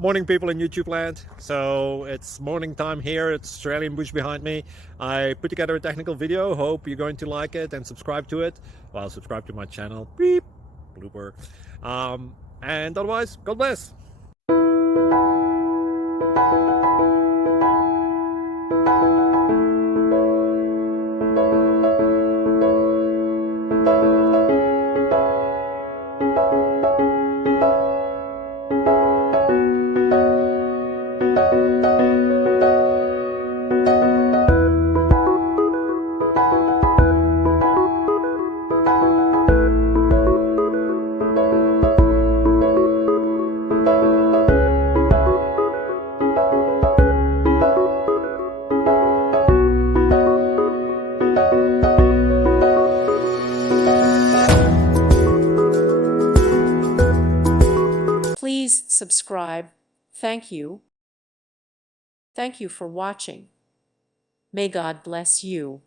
Morning, people in YouTube land. So it's morning time here. It's Australian bush behind me. I put together a technical video. Hope you're going to like it and subscribe to it. Well, subscribe to my channel. Beep, blooper. And otherwise, God bless. Please subscribe. Thank you. Thank you for watching. May God bless you.